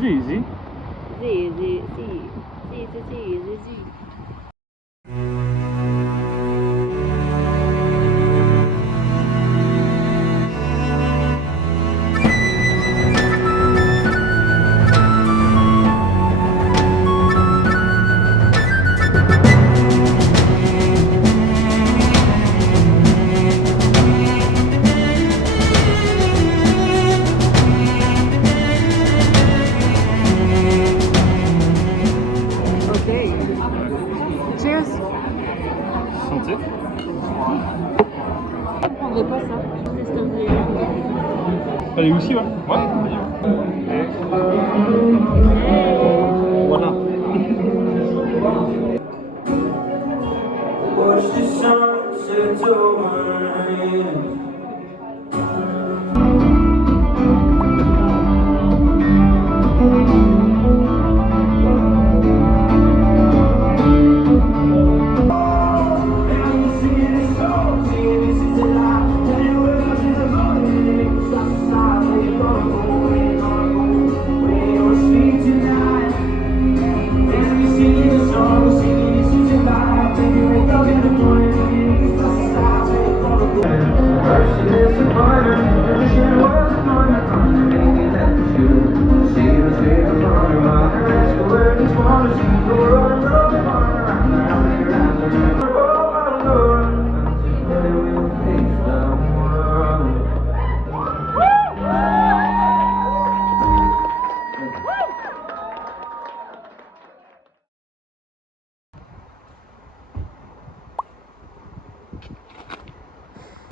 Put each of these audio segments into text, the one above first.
Zizi. Cheers. Santé. Je prendrais pas ça. Allez aussi, ouais. Ouais. Voilà. Watch the sunset over.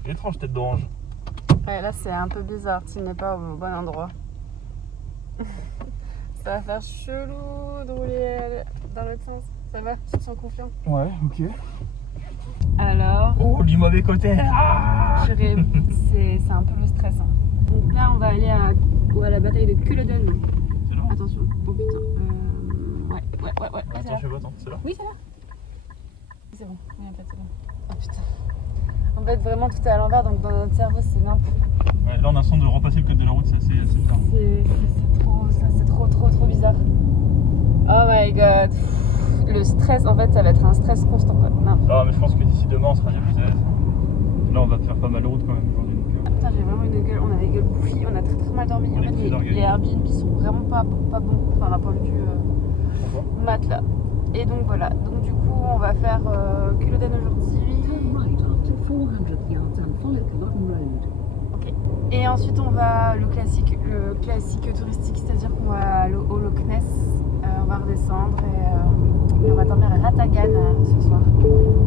Étrange tête d'orange. Ouais, là c'est un peu bizarre, tu n'es pas au bon endroit. Ça va faire chelou de rouler dans l'autre sens. Ça va? Tu te sens confiant? Ouais, ok. Alors, Oh, du mauvais côté. c'est un peu le stress. Hein. Donc là, on va aller à la bataille de Culloden. C'est là. Attention, oh putain. Ouais, c'est Attends, là. je vois, attends, c'est là. Oui, c'est là. C'est bon, oui, en fait, c'est bon. Oh putain. En fait, vraiment, tout est à l'envers, donc dans notre cerveau, c'est n'importe. Ouais, là, on a l'impression de repasser le code de la route, c'est assez bizarre. C'est trop bizarre. Oh my god. Le stress, en fait, ça va être un stress constant, quoi. Non. Ah, mais je pense que d'ici demain, on sera bien plus à l'aise. Là, on va faire pas mal de route quand même aujourd'hui. Donc, Putain, j'ai vraiment une gueule, on a des gueules bouffies, on a très mal dormi. En fait, les Airbnb sont vraiment pas bons, enfin d'un point de vue matelas. Et donc voilà, donc du coup, on va faire Culloden aujourd'hui. Ok. Et ensuite, on va le classique touristique, c'est-à-dire qu'on va au Loch Ness. On va redescendre et on va dormir à Ratagan ce soir.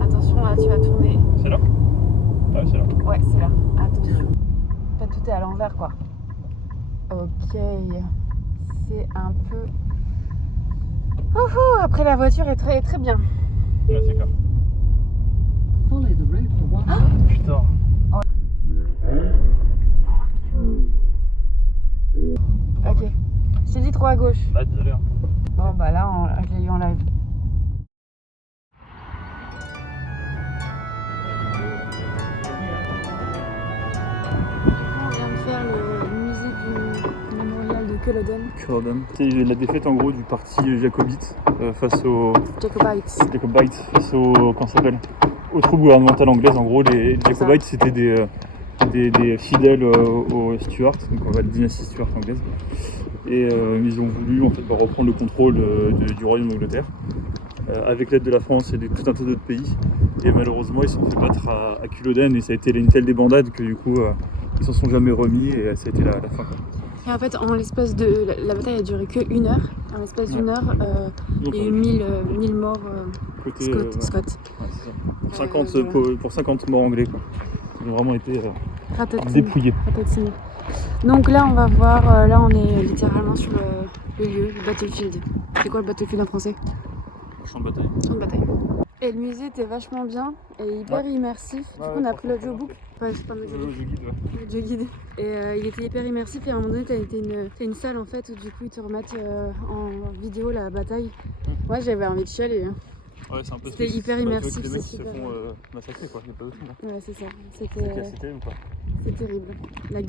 Attention, là, tu vas tourner. C'est là? Ah, oui, c'est là. Ouais, c'est là. Attention. En fait, tout est à l'envers, quoi. Ok. C'est un peu... Ouhou, après, la voiture est très bien. Ouais, c'est clair. Ah Putain. Ok. J'ai dit trop à gauche. Ah, désolé. Hein. Bon, bah là, je l'ai eu en live. On vient de faire le musée du mémorial de Culloden. C'est la défaite en gros du parti jacobite face aux Jacobites. face au comment ça s'appelle aux troupes gouvernementales anglaises. En gros, les Jacobites c'était des fidèles aux Stuarts, donc la dynastie Stuart anglaise. Et ils ont voulu en fait reprendre le contrôle du royaume d'Angleterre avec l'aide de la France et de tout un tas d'autres pays. Et malheureusement, ils se sont fait battre à Culloden et ça a été une telle débandade que du coup, ils s'en sont jamais remis et ça a été la fin. Quoi. Et en fait, en l'espace de... La bataille a duré que 1 heure. En l'espace d'une heure, il y a eu 1000 morts côté, Scott. Ouais, c'est ça. Pour 50 morts anglais. Quoi. Ils ont vraiment été dépouillés. Ratatine. Donc là, on va voir... là, on est littéralement sur le lieu, le battlefield. C'est quoi le battlefield en français? Champ de bataille. Champ de bataille. Et le musée était vachement bien et hyper immersif. Du coup, on a pris l'audiobook. Ouais, c'est pas le guide. Et il était hyper immersif et à un moment donné, t'as une salle en fait où du coup ils te remettent en vidéo la bataille. Moi, j'avais envie de chialer. Hein. Ouais, c'est un peu C'était hyper tu vois immersif, que les mecs c'est qui se super. font massacrer quoi, il n'y a pas d'autre mot. Ouais, c'est ça. C'est C'était terrible ou pas? terrible. La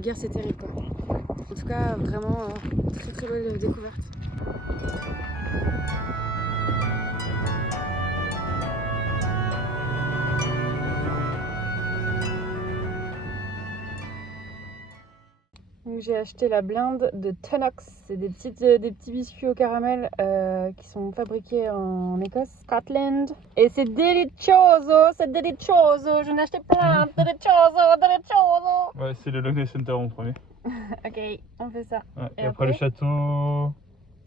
guerre c'est terrible quoi. En tout cas, vraiment très très belle découverte. J'ai acheté la blinde de Tunox. C'est des petits biscuits au caramel qui sont fabriqués en Écosse, Scotland. Et c'est delicioso, c'est delicioso. J'en ai acheté plein, delicioso, delicioso. Ouais, c'est le Loch Ness Center en premier. Ok, on fait ça. Ouais, Et et après le après château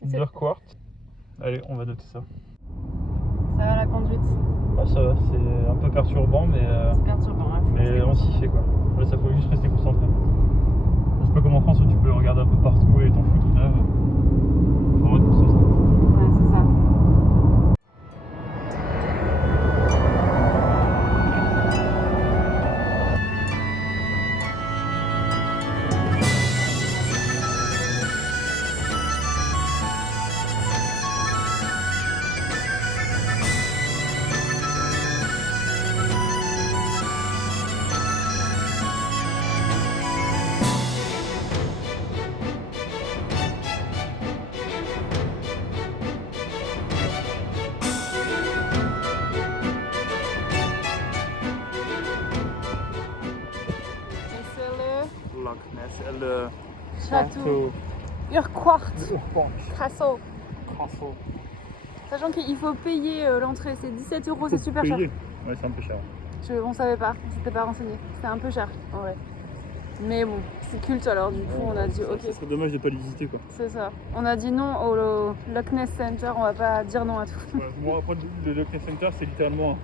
C'est- d'Urquhart. Allez, on va noter ça. Ça va la conduite. Ah, ça va, c'est un peu perturbant, mais C'est perturbant. Hein, on s'y fait quoi. Là, ça faut juste rester concentré. C'est pas comme en France où tu peux regarder un peu partout et t'en foutre. Là, faut vraiment être concentré. Ouais, c'est ça. Et c'est le Loch Ness, le château Urquhart Urquhart. Castle. Castle. Sachant qu'il faut payer l'entrée, c'est 17 €, c'est super cher. Payé. Ouais, c'est un peu cher. On savait pas, on s'était pas renseigné. C'était un peu cher en vrai. Mais bon, c'est culte alors du coup on a dit ok. Ce serait dommage de pas les visiter quoi. C'est ça. On a dit non au Loch Ness Center, on va pas dire non à tout. Ouais, moi, après, le Loch Ness Center, c'est littéralement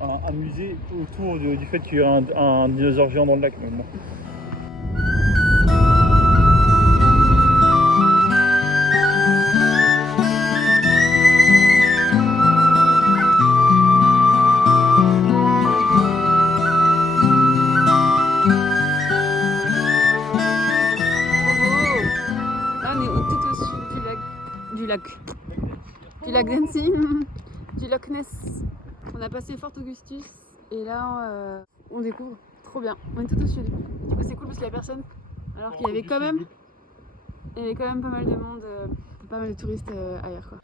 un musée autour du fait qu'il y a un dinosaure géant dans le lac maintenant. Là on est tout au sud du lac d'Annecy, du Loch Ness. On a passé Fort Augustus et là on découvre. Trop bien, on est tout au sud. Du coup c'est cool parce qu'il y a personne. Alors qu'il y avait quand même pas mal de monde, pas mal de touristes ailleurs quoi.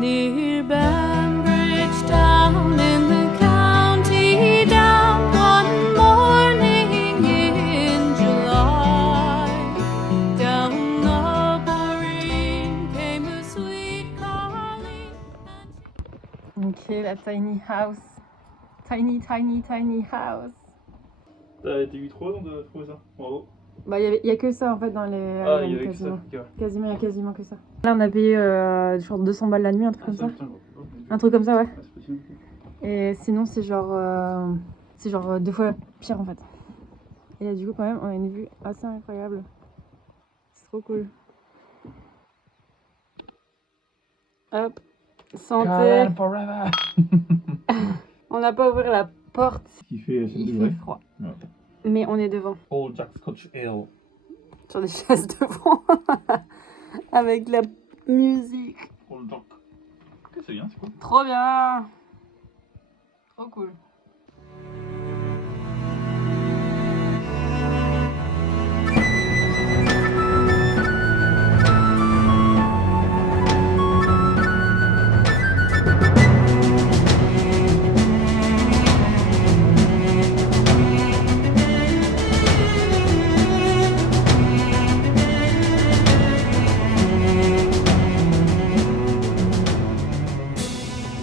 Near Banbridge Town in the county down one morning in July, down the Boreen came a sweet calling. Ok, la tiny house. Tiny house. T'as eu trop long de trouver ça en haut? Bah, il y a que ça en fait dans les. Ah, il y avait que ça. quasiment. Ok, ouais. Quasiment, il y a quasiment que ça. Là, on a payé genre 200 balles la nuit, un truc comme ça. putain, Un truc comme ça, ouais. c'est possible. Et sinon, c'est genre 2 fois pire en fait. Et là, du coup, quand même, on a une vue assez incroyable. C'est trop cool. Hop, santé. Forever. On n'a pas ouvert la porte, Qui fait 7 il fait degrés. froid. Ouais. Mais on est devant, Old Jack Scotch Ale. sur des chaises devant, avec la musique. Old Jack. Ok, c'est bien, c'est cool. Trop bien. Trop cool.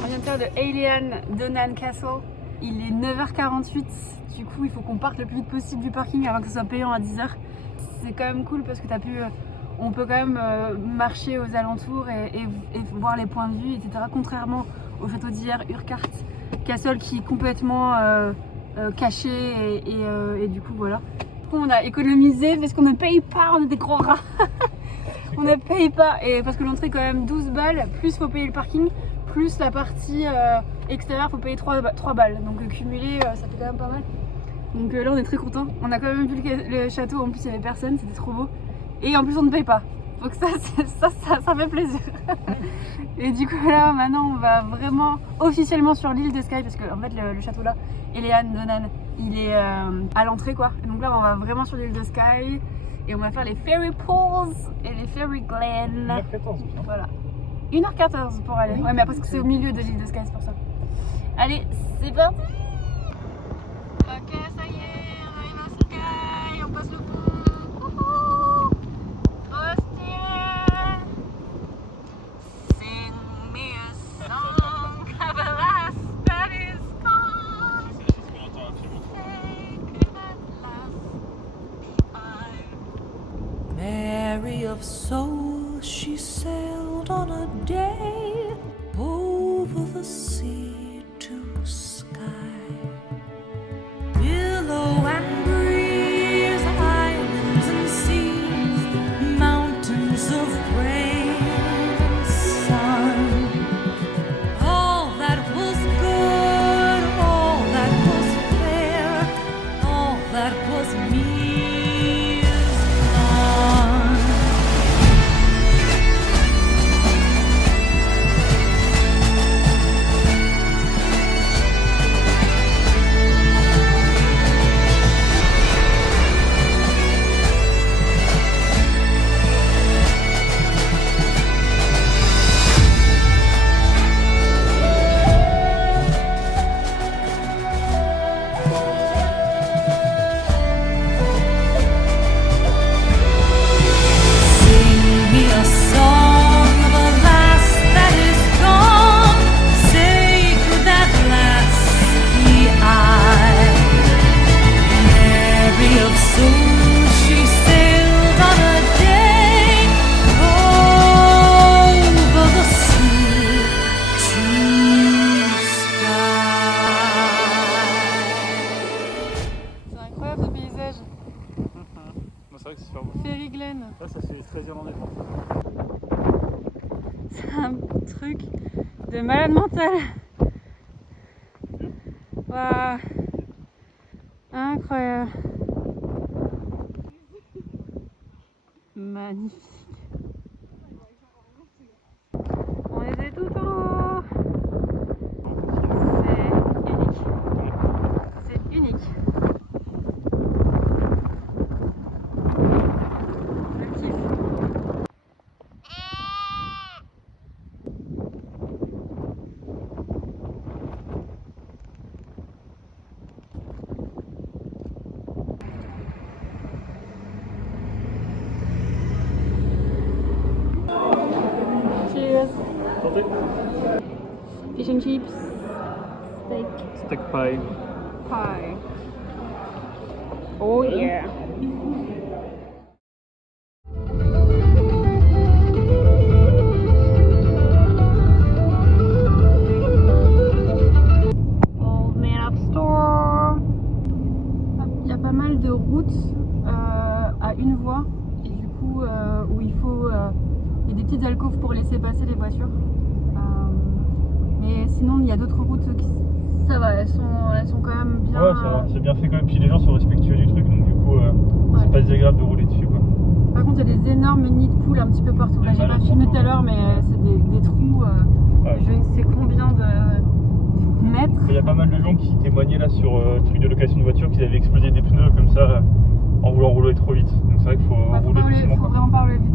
On vient de faire le Alien Donan Castle. Il est 9h48. Du coup, il faut qu'on parte le plus vite possible du parking avant que ce soit payant à 10h. C'est quand même cool parce que on peut quand même marcher aux alentours et voir les points de vue, etc. Contrairement au château d'hier, Urquhart Castle, qui est complètement caché et du coup voilà. Du coup, on a économisé parce qu'on ne paye pas, on est des gros rats. On ne paye pas, et parce que l'entrée est quand même 12 balles, plus faut payer le parking, plus la partie Extérieur, faut payer 3 balles. Donc cumulé, ça fait quand même pas mal. Donc là, on est très contents. On a quand même vu le château. En plus, il n'y avait personne. C'était trop beau. Et en plus, on ne paye pas. Donc ça fait plaisir. Et du coup, là, maintenant, on va vraiment officiellement sur l'île de Skye. Parce que, en fait, le château là, Elean Donan, il est à l'entrée, quoi. Et donc là, on va vraiment sur l'île de Skye. Et on va faire les Fairy Pools et les Fairy Glen. 1h14. Voilà. 1h14 pour aller. Ouais, mais parce que c'est au milieu de l'île de Skye, c'est pour ça. Allez, c'est parti! Ok, ça y est, on arrive à Skye, on passe le pont. Wouhou! Trop stylé! Sing me a song of a lass that is gone. Take that lass behind. Mary of soul, she sailed on a day over the sea to Skye. Billow and breeze, islands and seas, mountains of rain and sun. All that was good, all that was fair, all that was me is gone. Sing me a song of a lass that is gone. Say could that lass be I? Mary of soul, she sailed on a day over the sea to Skye. C'est incroyable ce paysage. C'est vrai que c'est super beau. Fairy Glen. Là, ça fait très irlandais. C'est un truc de malade mental. Waouh. Incroyable. Magnifique. On était tout en haut. C'est unique. C'est unique. Je kiffe. Cheers. Santé. Fish and chips. Steak Steak pie. pie. Oh yeah. Old Man Up Store. Il y a pas mal de routes à une voie et du coup où il faut il y a des petites alcôves pour laisser passer les voitures. Mais sinon il y a d'autres routes qui ça va, elles sont quand même bien. Ouais, ça va, c'est bien fait quand même. Puis les gens sont respectueux du truc, donc du coup, c'est pas désagréable de rouler dessus, quoi. Par contre, il y a des énormes nids de poules un petit peu partout. Là, j'ai pas filmé tout à l'heure, mais c'est des trous, Ouais. je ne sais combien de mètres. Il y a pas mal de gens qui témoignaient là sur le truc de location de voiture qu'ils avaient explosé des pneus comme ça en voulant rouler trop vite. Donc c'est vrai qu'il faut Ouais, rouler doucement, faut quoi. vraiment pas rouler vite.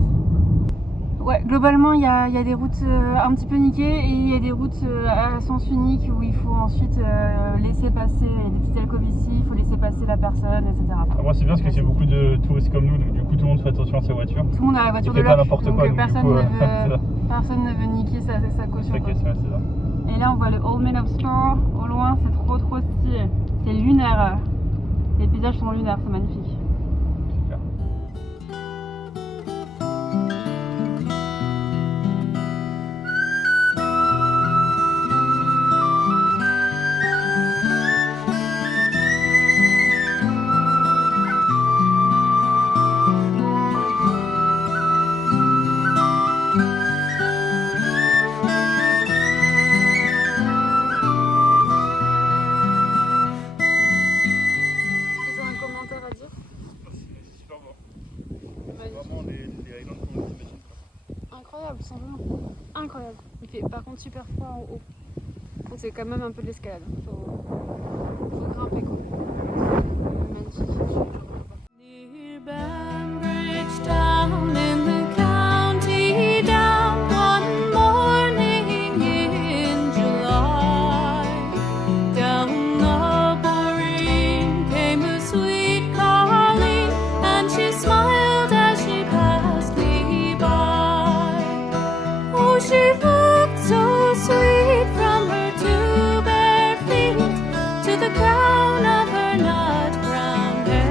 Ouais, globalement, il y a des routes un petit peu niquées et il y a des routes à sens unique où il faut ensuite laisser passer. Il y a des petites alcôves ici, il faut laisser passer la personne, etc. Enfin, Moi c'est bien parce que c'est beaucoup de touristes comme nous, donc du coup tout le monde fait attention à sa voiture. tout le monde a la voiture Il de fait pas loc, n'importe donc quoi, donc du personne, coup, ne c'est ça. veut, personne ne veut niquer sa caution. C'est quoi. ok, c'est ça. Et là on voit le Old Man Up Store au loin, c'est trop stylé. C'est lunaire. Les paysages sont lunaires, c'est magnifique. Super. incroyables, ils sont vraiment incroyables. Il fait par contre super froid en haut. Donc c'est quand même un peu de l'escalade. Faut grimper quoi. Magnifique. Near Banbridge Town in the county down one morning in July. Down the Boreen came a sweet Colleen, and she smiled as she passed me by. Oh, she looked so sweet from her two bare feet to the crown of her nut brown hair.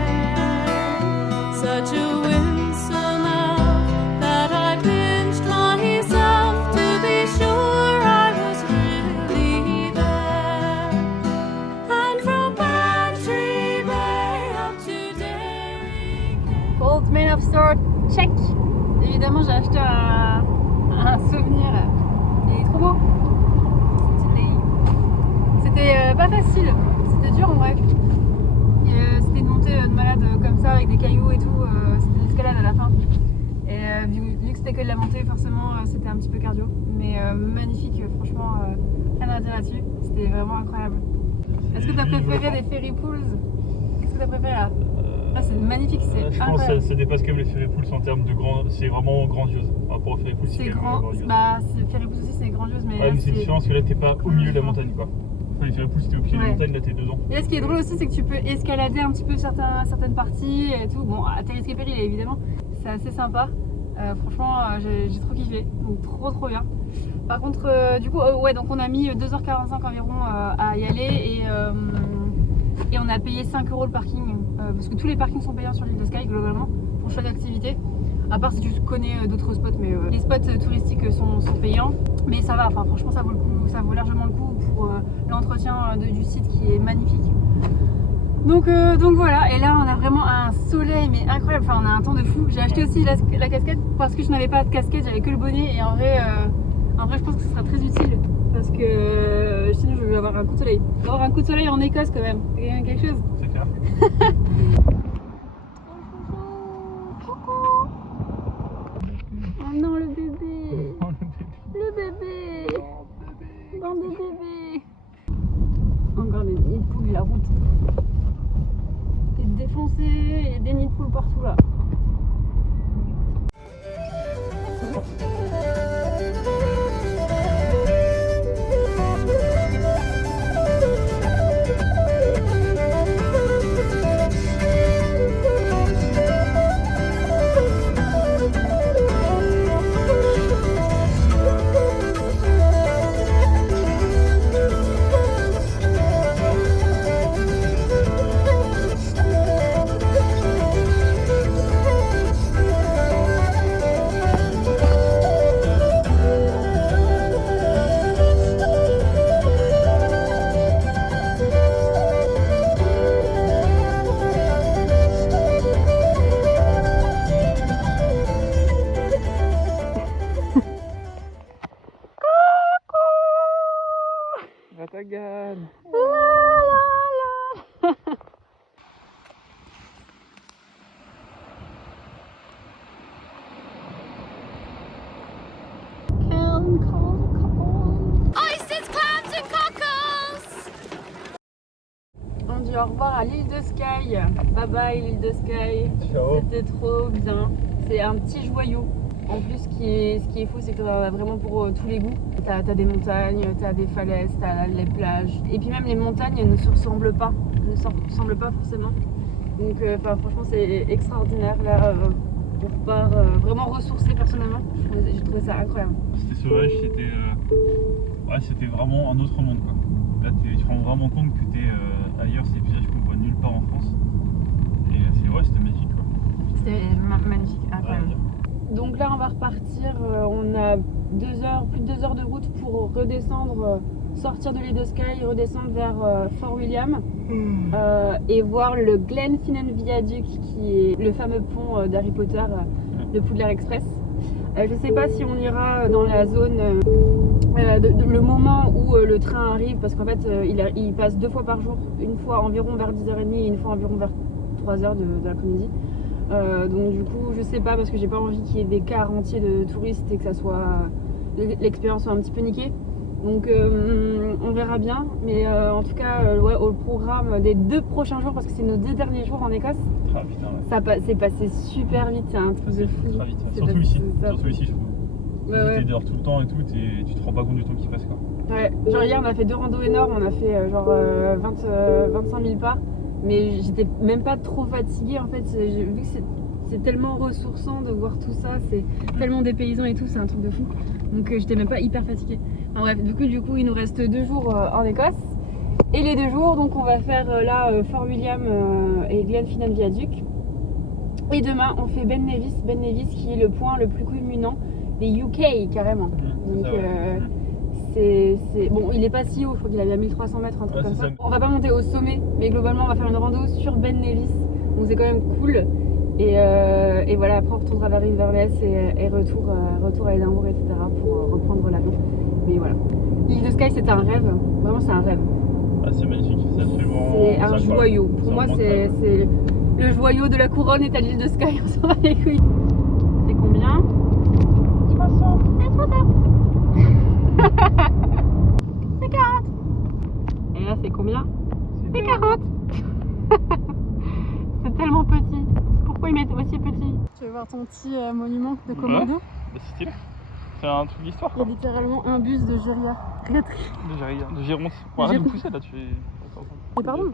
Such a winsome elf that I pinched myself to be sure I was really there. And from Bantry Bay up to Derry. Old Man of Sword, check. Évidemment j'ai acheté un souvenir. Il est trop beau. C'était pas facile, c'était dur en vrai. C'était une montée de malade comme ça avec des cailloux et tout, c'était de l'escalade à la fin. Et vu que c'était que de la montée, forcément c'était un petit peu cardio. Mais magnifique, franchement, rien à dire là-dessus, c'était vraiment incroyable. Est-ce que t'as préféré des ferry pools? Qu'est-ce que t'as préféré là? Là c'est magnifique, c'est Je pense incroyable. que ça dépasse quand même les ferry pools en termes de grand. C'est vraiment grandiose. Par rapport aux ferry pools, C'est quand même grand, grandiose. bah ferry pools aussi c'est grandiose, mais Ouais, là, mais c'est différent parce que là t'es pas au milieu de la montagne quoi. Enfin, les ferry pools c'était au pied de la Ouais. montagne, là t'es dedans. Et là, ce qui est drôle aussi, c'est que tu peux escalader un petit peu certaines parties et tout. Bon, à Terresque Péril, évidemment, c'est assez sympa. Franchement, j'ai trop kiffé. Donc, trop bien. Par contre, du coup, ouais, donc on a mis 2h45 environ à y aller et on a payé 5 € le parking. Parce que tous les parkings sont payants sur l'île de Skye, globalement, pour chaque activité. À part si tu connais d'autres spots, mais les spots touristiques sont payants. Mais ça va, enfin, franchement, ça vaut le coup, ça vaut largement le coup pour l'entretien du site qui est magnifique. Donc voilà, et là on a vraiment un soleil mais incroyable, enfin on a un temps de fou. J'ai acheté aussi la casquette parce que je n'avais pas de casquette, j'avais que le bonnet et en vrai je pense que ce sera très utile parce que sinon je vais avoir un coup de soleil. Je vais avoir un coup de soleil en Écosse quand même, c'est quand même quelque chose. C'est clair. Oh non le bébé, le bébé, bande de bébés. Encore des nids de poules, la route est défoncée, il y a des nids de poules partout là. Ratagan. Oysters, clams, and cockles! On dit au revoir à l'île de Skye. Bye bye l'île de Skye. Ciao. C'était trop bien. C'est un petit joyau. En plus, ce qui est fou, c'est que t'en as vraiment pour tous les goûts. T'as des montagnes, t'as des falaises, t'as les plages. Et puis même les montagnes ne se ressemblent pas. Ne se ressemblent pas forcément. Donc franchement, c'est extraordinaire. Là, on repart vraiment ressourcé personnellement. J'ai trouvé ça incroyable. C'était sauvage, c'était vraiment un autre monde quoi. Là tu te rends vraiment compte que t'es ailleurs, c'est des paysages qu'on voit nulle part en France. Et c'était magique quoi. C'était magnifique, incroyable. Ouais, Donc là on va repartir, on a plus de 2 heures de route pour redescendre, sortir de l'île de Skye, redescendre vers Fort William et voir le Glenfinnan Viaduct qui est le fameux pont d'Harry Potter, le Poudlard Express. Je sais pas si on ira dans la zone le moment où le train arrive parce qu'en fait il passe 2 fois par jour, une fois environ vers 10h30 et une fois environ vers 3h de l'après-midi. Donc du coup, je sais pas parce que j'ai pas envie qu'il y ait des cars entiers de touristes et que ça soit l'expérience soit un petit peu niquée. Donc on verra bien. Mais en tout cas, ouais, au programme des 2 prochains jours, parce que c'est nos 2 derniers jours en Écosse, Ah putain, ouais. c'est passé super vite. C'est un truc de C'est fou. ultra vite. C'est Surtout passé- ici. ça- Surtout ici, je trouve. Ouais, ouais. T'es dehors tout le temps et tout, tu te rends pas compte du temps qui passe quoi. Ouais, genre hier on a fait 2 randos énormes, on a fait 25 000 pas, mais j'étais même pas trop fatiguée en fait, j'ai vu que c'est tellement ressourçant de voir tout ça, c'est tellement dépaysant et tout, c'est un truc de fou, donc j'étais même pas hyper fatiguée. Enfin, bref, du coup il nous reste 2 jours en Écosse, et les 2 jours donc on va faire Fort William et Glenfinnan Viaduc, et demain on fait Ben Nevis qui est le point le plus culminant des UK carrément, donc ça, ouais. Bon, il est pas si haut, je crois qu'il avait à 1300 mètres, un truc Ouais, comme c'est ça. ça. On va pas monter au sommet, mais globalement on va faire une rando sur Ben Nevis, donc c'est quand même cool. Et voilà, après on retournera vers Inverness et retour à Édimbourg, etc. pour reprendre l'avion. Mais voilà. L'île de Skye c'est un rêve, vraiment c'est un rêve. Ah, c'est magnifique, c'est absolument. C'est un incroyable. joyau. Pour C'est moi vraiment c'est incroyable. le joyau de la couronne est à l'île de Skye, on s'en va les couilles. C'est combien? 300. C'est 300. C'est 40. Et là c'est combien? C'est 40. C'est tellement petit. Pourquoi ils mettent aussi petit? Tu veux voir ton petit monument de Komodo? Bah, c'est stylé. C'est un truc d'histoire Il y a quoi. littéralement un bus de gériatrie. De Géronte. Bon, arrête de Géronte. pousser là, tu es. Mais pardon.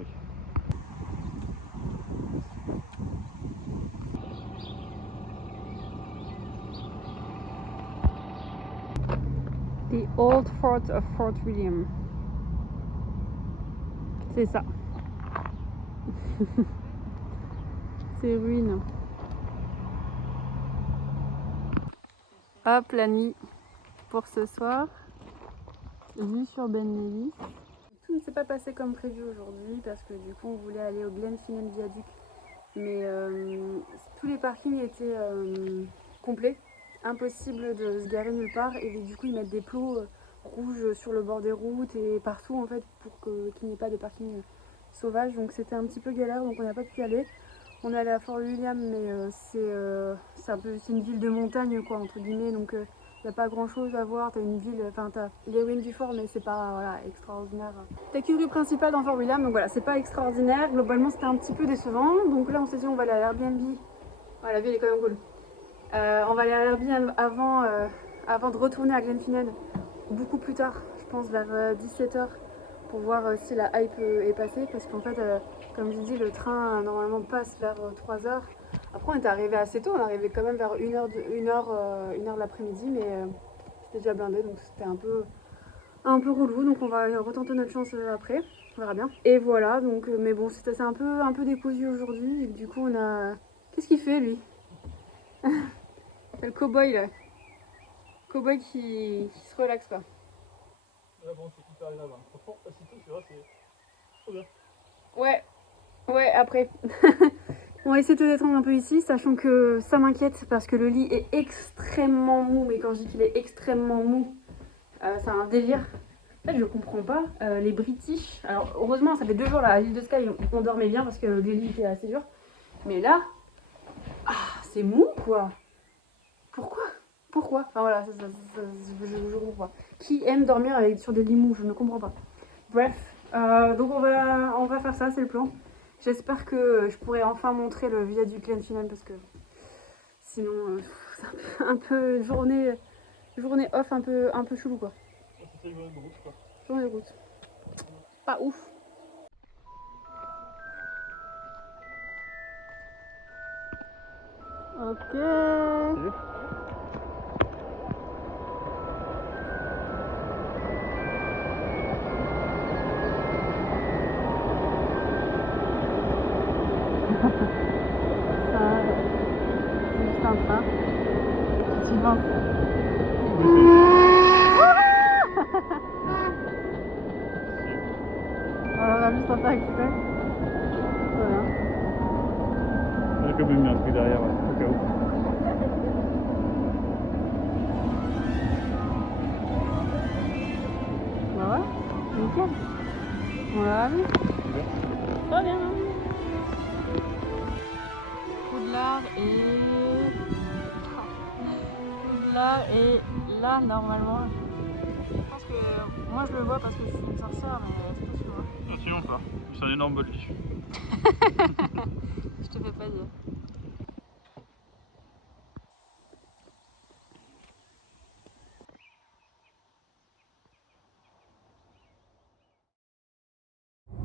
The Old Fort of Fort William. C'est ça. C'est ruine. Hop, la nuit pour ce soir. Vue sur Ben Nevis. Tout ne s'est pas passé comme prévu aujourd'hui parce que du coup on voulait aller au Glenfinnan Viaduc. Mais tous les parkings étaient complets. Impossible de se garer nulle part et du coup ils mettent des plots rouges sur le bord des routes et partout en fait pour qu'il n'y ait pas de parking sauvage, donc c'était un petit peu galère, donc on n'a pas pu y aller. On est allé à Fort William mais c'est une ville de montagne quoi entre guillemets, donc il n'y a pas grand chose à voir. T'as une ville, enfin t'as les ruines du fort mais c'est pas voilà, extraordinaire. T'as qu'une rue principale dans Fort William, donc voilà, c'est pas extraordinaire. Globalement c'était un petit peu décevant, donc là on s'est dit on va aller à l'Airbnb. Ouais, la ville est quand même cool. On va aller à l'Airbnb avant de retourner à Glenfinnan, beaucoup plus tard, je pense vers 17h, pour voir si la hype est passée, parce qu'en fait, comme je dis, le train normalement passe vers 3h. Après, on était arrivé assez tôt, on est arrivé quand même vers 1h de l'après-midi, mais c'était déjà blindé, donc c'était un peu relou, donc on va retenter notre chance après, on verra bien. Et voilà, donc, mais bon, c'est un peu décousu aujourd'hui, et du coup, on a... Qu'est-ce qu'il fait, lui? C'est le cow-boy là. Cow-boy qui se relaxe quoi. Là, bon, c'est hyper agréable. Franchement, aussitôt, tu vois, c'est trop bien. Ouais, après. On va essayer de se détendre un peu ici, sachant que ça m'inquiète parce que le lit est extrêmement mou. Mais quand je dis qu'il est extrêmement mou, c'est un délire. En fait, je comprends pas. Les British. Alors, heureusement, ça fait 2 jours là à l'île de Skye, on dormait bien parce que le lit était assez dur. Mais là, c'est mou quoi. Pourquoi? Enfin voilà, je comprends pas. Qui aime dormir sur des lits mous? Je ne comprends pas. Bref, donc on va faire ça, c'est le plan. J'espère que je pourrai enfin montrer le viaduc Glenfinnan parce que sinon c'est un peu journée off un peu chelou quoi. C'était une bonne route quoi. Journée de route. Pas ouf. Ok. Salut. Ça, c'est juste un train. Tu penses? Alors on va juste en faire exprès. Voilà. J'ai quand même mis un truc derrière, au cas où. Bah ouais, nickel. On l'a vu. Très bien. Coup Poudlard et là normalement. Je pense que moi je le vois parce que je suis une sorcière, mais est-ce que tu le vois? Absolument pas. C'est un énorme boliche. Je te fais pas dire.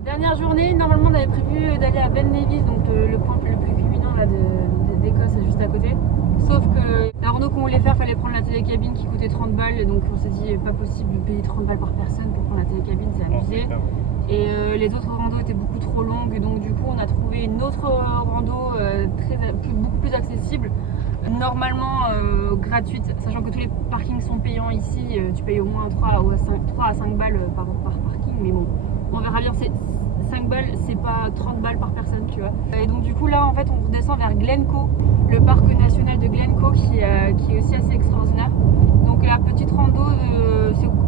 Dernière journée, normalement on avait prévu d'aller à Ben Nevis, donc le point le plus culminant là, d'Écosse, juste à côté. Sauf que la rando qu'on voulait faire, fallait prendre la télécabine qui coûtait 30 balles, et donc on s'est dit pas possible de payer 30 balles par personne pour prendre la télécabine, c'est abusé. Et les autres randos étaient beaucoup trop longues, donc du coup on a trouvé une autre rando beaucoup plus accessible. Normalement gratuite, sachant que tous les parkings sont payants ici, tu payes au moins 3 à 5 balles par parking, mais bon, on verra bien, 5 balles, c'est pas 30 balles par personne, tu vois. Et donc du coup là en fait on redescend vers Glencoe, le parc national de Glencoe qui est aussi assez extraordinaire. Donc la petite rando,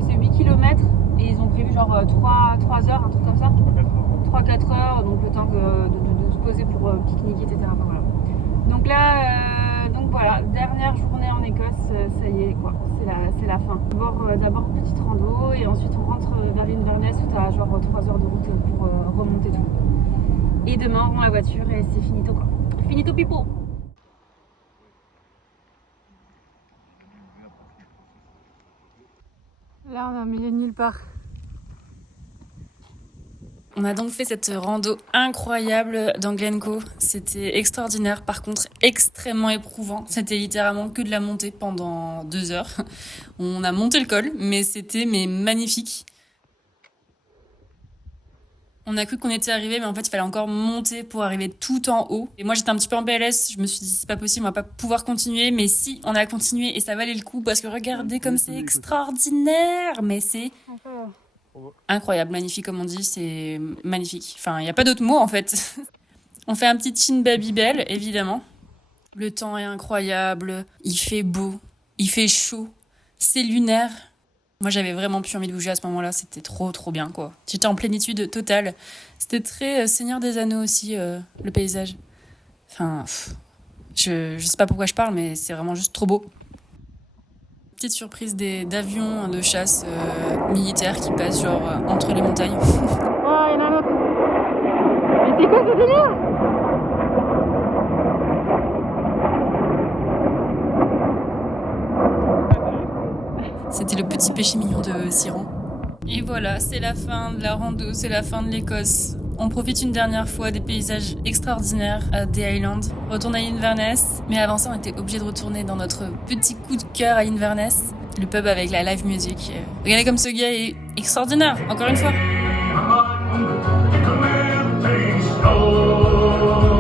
c'est 8 km et ils ont prévu genre 3 heures, un truc comme ça. 3-4 heures, donc le temps de se poser pour pique-niquer, etc. Enfin, voilà. Donc là, donc voilà, dernière journée en Écosse, ça y est quoi, c'est la fin. D'abord petite rando et ensuite on rentre vers Inverness où t'as genre 3 heures de route pour remonter tout. Et demain on prend la voiture et c'est finito quoi. Finito pipo. Là on est au milieu de nulle part. On a donc fait cette rando incroyable dans Glencoe. C'était extraordinaire, par contre extrêmement éprouvant. C'était littéralement que de la montée pendant 2 heures. On a monté le col, mais c'était magnifique. On a cru qu'on était arrivé, mais en fait il fallait encore monter pour arriver tout en haut. Et moi j'étais un petit peu en PLS, je me suis dit c'est pas possible, on va pas pouvoir continuer. Mais si, on a continué et ça valait le coup parce que regardez comme c'est extraordinaire. Mais c'est incroyable, magnifique comme on dit, c'est magnifique. Enfin, il n'y a pas d'autre mot en fait. On fait un petit chin Babybel, évidemment. Le temps est incroyable, il fait beau, il fait chaud, c'est lunaire. Moi, j'avais vraiment plus envie de bouger à ce moment-là, c'était trop bien quoi. J'étais en plénitude totale. C'était très Seigneur des Anneaux aussi, le paysage. Enfin, je sais pas pourquoi je parle, mais c'est vraiment juste trop beau. Petite surprise d'avions de chasse militaires qui passent genre entre les montagnes. Oh, il y en a un autre. Mais c'est quoi ce délire? C'était le petit péché mignon de Siran. Et voilà, c'est la fin de la rando, c'est la fin de l'Écosse. On profite une dernière fois des paysages extraordinaires à The Island. On retourne à Inverness, mais avant ça, on était obligé de retourner dans notre petit coup de cœur à Inverness, le pub avec la live music. Regardez comme ce gars est extraordinaire, encore une fois. I'm